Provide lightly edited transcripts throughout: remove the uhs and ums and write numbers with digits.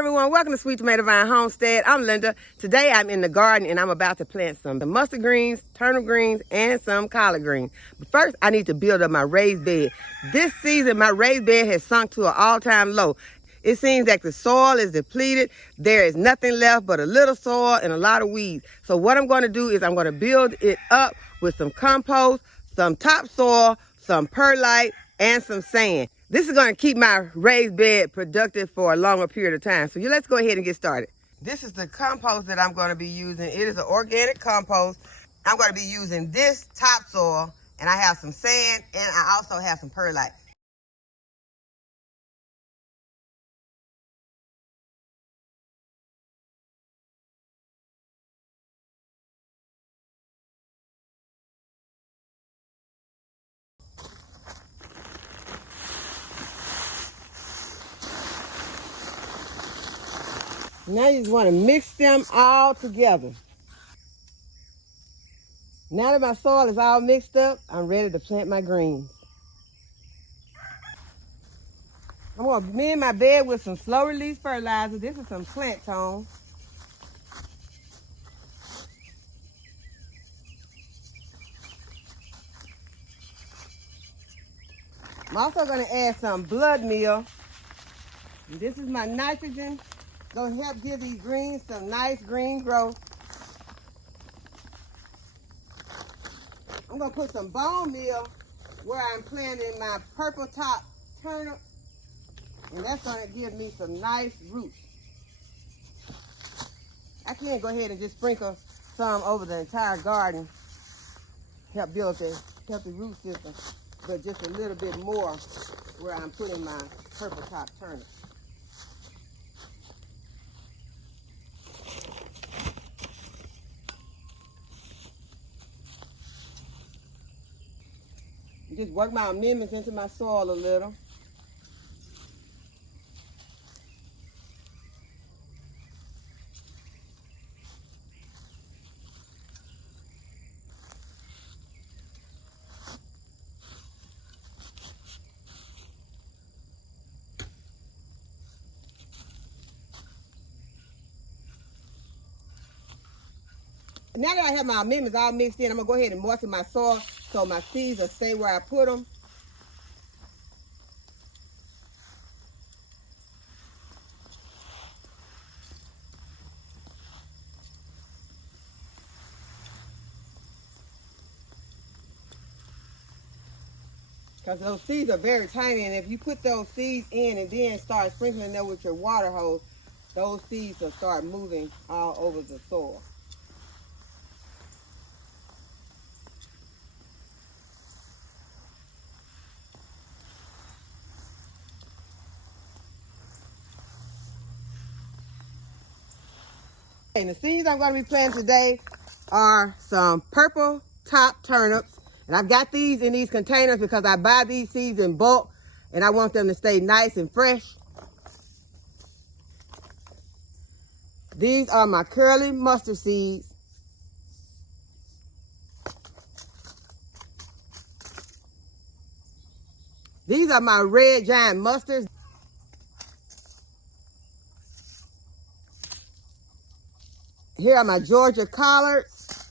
everyone, welcome to Sweet Tomato Vine Homestead. I'm Linda. Today I'm in the garden and I'm about to plant some mustard greens, turnip greens, and some collard greens. But first I need to build up my raised bed. This season my raised bed has sunk to an all-time low. It seems like the soil is depleted. There is nothing left but a little soil and a lot of weeds. So what I'm going to do is I'm going to build it up with some compost, some topsoil, some perlite, and some sand. This is going to keep my raised bed productive for a longer period of time. So let's go ahead and get started. This is the compost that I'm going to be using. It is an organic compost. I'm going to be using this topsoil, and I have some sand, and I also have some perlite. Now you just want to mix them all together. Now that my soil is all mixed up, I'm ready to plant my greens. I'm going to mend my bed with some slow release fertilizer. This is some plant tone. I'm also going to add some blood meal. And this is my nitrogen. Going to help give these greens some nice green growth. I'm going to put some bone meal where I'm planting my purple top turnip. And that's going to give me some nice roots. I can go ahead and just sprinkle some over the entire garden. Help build the healthy root system. But just a little bit more where I'm putting my purple top turnip. Just work my amendments into my soil a little. Now that I have my amendments all mixed in, I'm going to go ahead and moisten my soil so my seeds will stay where I put them. Because those seeds are very tiny, and if you put those seeds in and then start sprinkling them with your water hose, those seeds will start moving all over the soil. And the seeds I'm going to be planting today are some purple top turnips. And I've got these in these containers because I buy these seeds in bulk and I want them to stay nice and fresh. These are my curly mustard seeds. These are my red giant mustards. Here are my Georgia collards.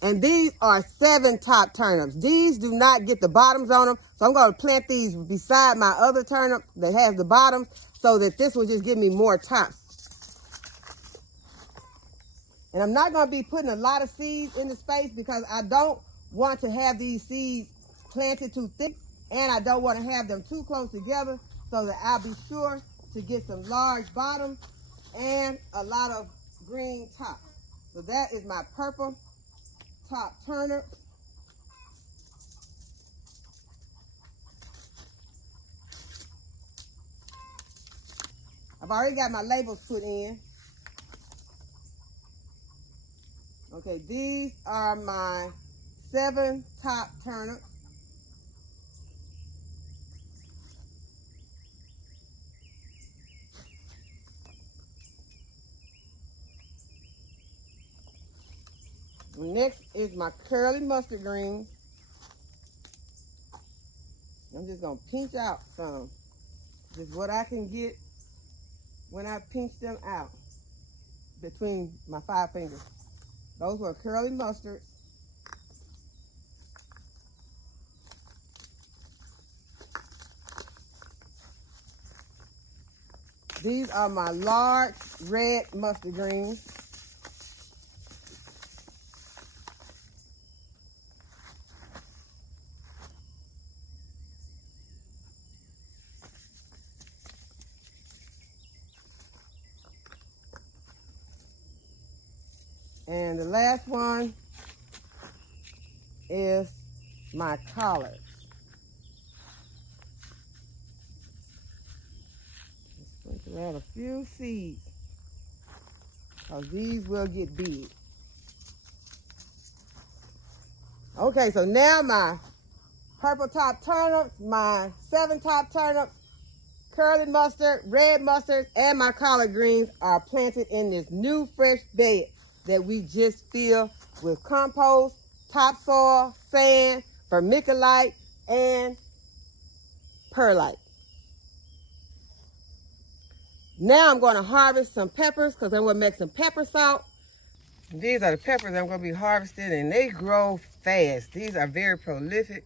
And these are 7 top turnips. These do not get the bottoms on them. So I'm going to plant these beside my other turnip that has the bottoms so that this will just give me more tops. And I'm not going to be putting a lot of seeds in the space because I don't want to have these seeds planted too thick. And I don't want to have them too close together so that I'll be sure to get some large bottoms and a lot of green tops. So that is my purple top turnip. I've already got my labels put in. Okay, these are my 7 top turnips. Next is my curly mustard greens. I'm just going to pinch out some. Just what I can get when I pinched them out between my 5 fingers. Those were curly mustards. These are my large red mustard greens. And the last one is my collards. Let's add a few seeds, because these will get big. Okay, so now my purple top turnips, my 7 top turnips, curly mustard, red mustard, and my collard greens are planted in this new fresh bed that we just filled with compost, topsoil, sand, vermiculite, and perlite. Now I'm going to harvest some peppers because I'm going to make some pepper salt. These are the peppers I'm going to be harvesting, and they grow fast. These are very prolific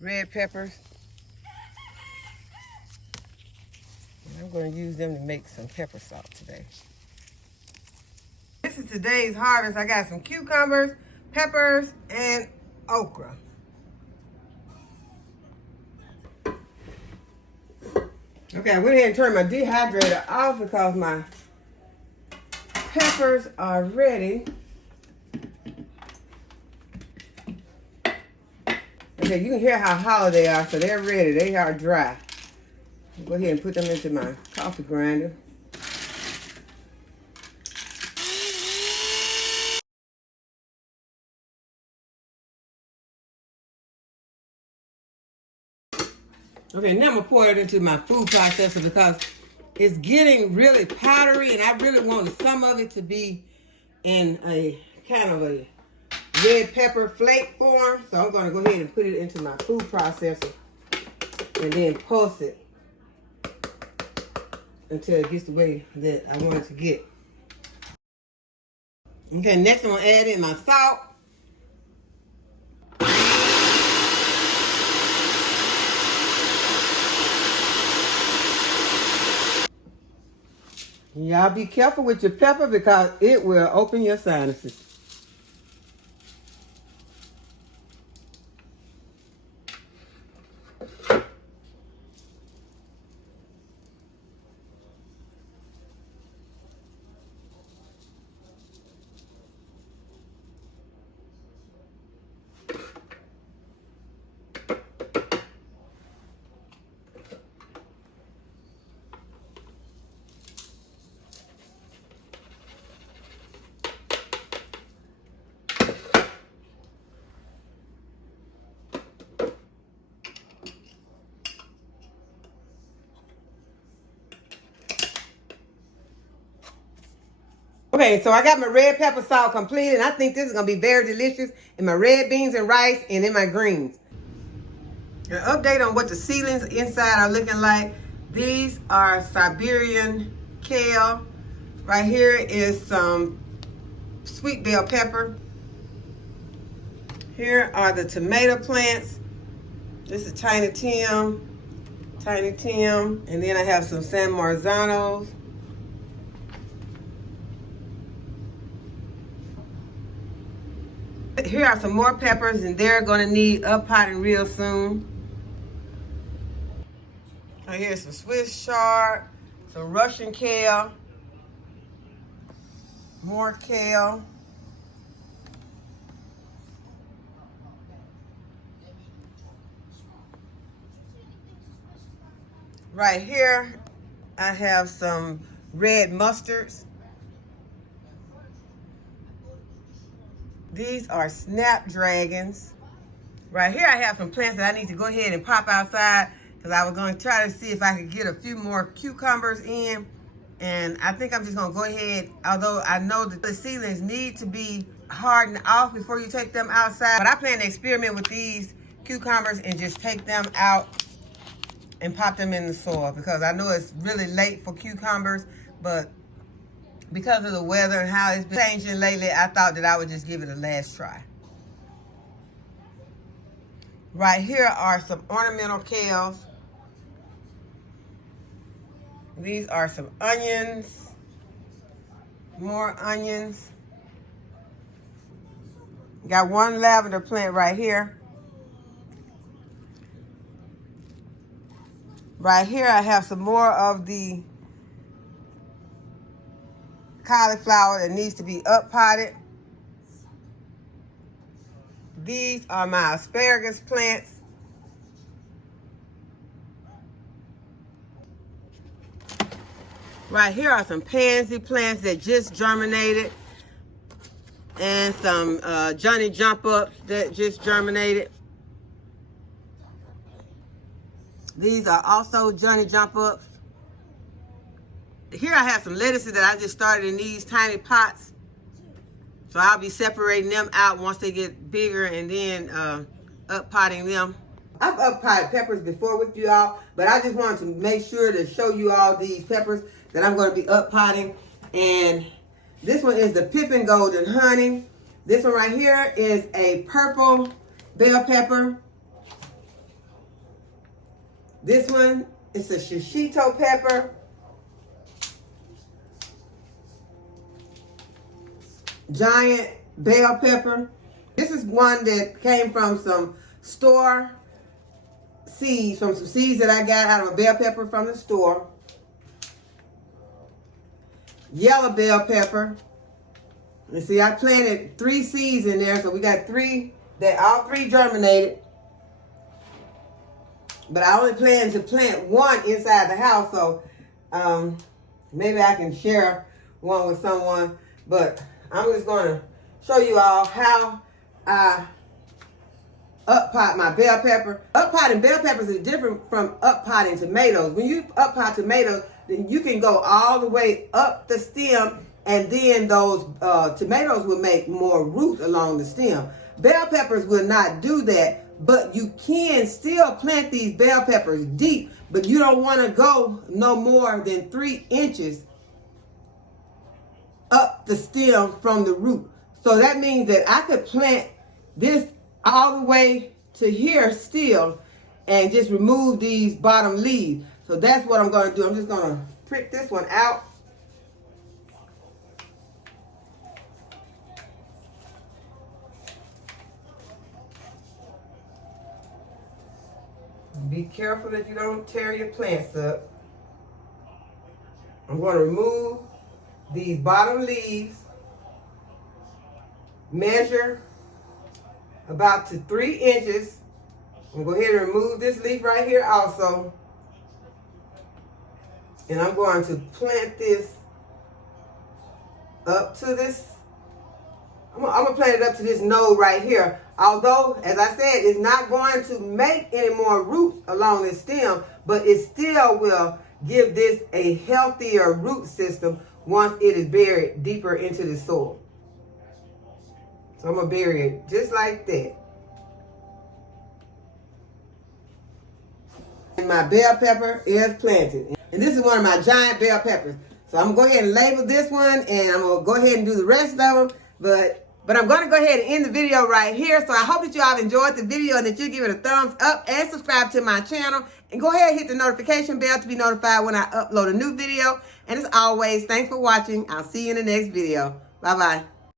red peppers. And I'm going to use them to make some pepper salt today. This is today's harvest. I got some cucumbers, peppers, and okra. Okay, I went ahead and turned my dehydrator off because my peppers are ready. Okay, you can hear how hollow they are, so they're ready. They are dry. Go ahead and put them into my coffee grinder. Okay, now I'm gonna pour it into my food processor because it's getting really powdery, and I really want some of it to be in a kind of a red pepper flake form. So I'm gonna go ahead and put it into my food processor and then pulse it until it gets the way that I want it to get. Okay, next I'm gonna add in my salt. Y'all be careful with your pepper because it will open your sinuses. Okay, so I got my red pepper salt completed, and I think this is going to be very delicious in my red beans and rice and in my greens. An update on what the seedlings inside are looking like. These are Siberian kale. Right here is some sweet bell pepper. Here are the tomato plants. This is Tiny Tim, and then I have some San Marzanos. Here are some more peppers, and they're going to need uppotting real soon. Here's some Swiss chard, some Russian kale, more kale. Right here, I have some red mustards. These are snapdragons. Right here I have some plants that I need to go ahead and pop outside because I was going to try to see if I could get a few more cucumbers in. And I think I'm just going to go ahead, although I know that the seedlings need to be hardened off before you take them outside. But I plan to experiment with these cucumbers and just take them out and pop them in the soil, because I know it's really late for cucumbers, but because of the weather and how it's been changing lately, I thought that I would just give it a last try. Right here are some ornamental kales. These are some onions, more onions. Got one lavender plant right here. Right here I have some more of the cauliflower that needs to be up potted. These are my asparagus plants. Right here are some pansy plants that just germinated, and some Johnny Jump Ups that just germinated. These are also Johnny Jump Ups. Here I have some lettuces that I just started in these tiny pots. So I'll be separating them out once they get bigger, and then up potting them. I've up potted peppers before with you all, but I just wanted to make sure to show you all these peppers that I'm going to be up potting. And this one is the Pippin Golden Honey. This one right here is a purple bell pepper. This one is a shishito pepper. Giant bell pepper. This is one that came from some store seeds, from some seeds that I got out of a bell pepper from the store. Yellow bell pepper. You see, I planted 3 seeds in there, so we got 3 that all 3 germinated. But I only plan to plant 1 inside the house, so maybe I can share one with someone. But I'm just going to show you all how I up pot my bell pepper. Up potting bell peppers is different from up potting tomatoes. When you up pot tomatoes, then you can go all the way up the stem, and then those tomatoes will make more roots along the stem. Bell peppers will not do that, but you can still plant these bell peppers deep, but you don't want to go no more than 3 inches up the stem from the root. So that means that I could plant this all the way to here still and just remove these bottom leaves. So that's what I'm going to do. I'm just going to prick this one out. Be careful that you don't tear your plants up. I'm going to remove these bottom leaves. Measure about to 3 inches. I'm going to go ahead and remove this leaf right here also. And I'm going to plant this up to this. I'm going to plant it up to this node right here. Although, as I said, it's not going to make any more roots along this stem, but it still will give this a healthier root system once it is buried deeper into the soil. So I'm going to bury it just like that. And my bell pepper is planted. And this is one of my giant bell peppers. So I'm going to go ahead and label this one, and I'm going to go ahead and do the rest of them. But I'm going to go ahead and end the video right here. So I hope that you all have enjoyed the video and that you give it a thumbs up and subscribe to my channel. And go ahead and hit the notification bell to be notified when I upload a new video. And as always, thanks for watching. I'll see you in the next video. Bye-bye.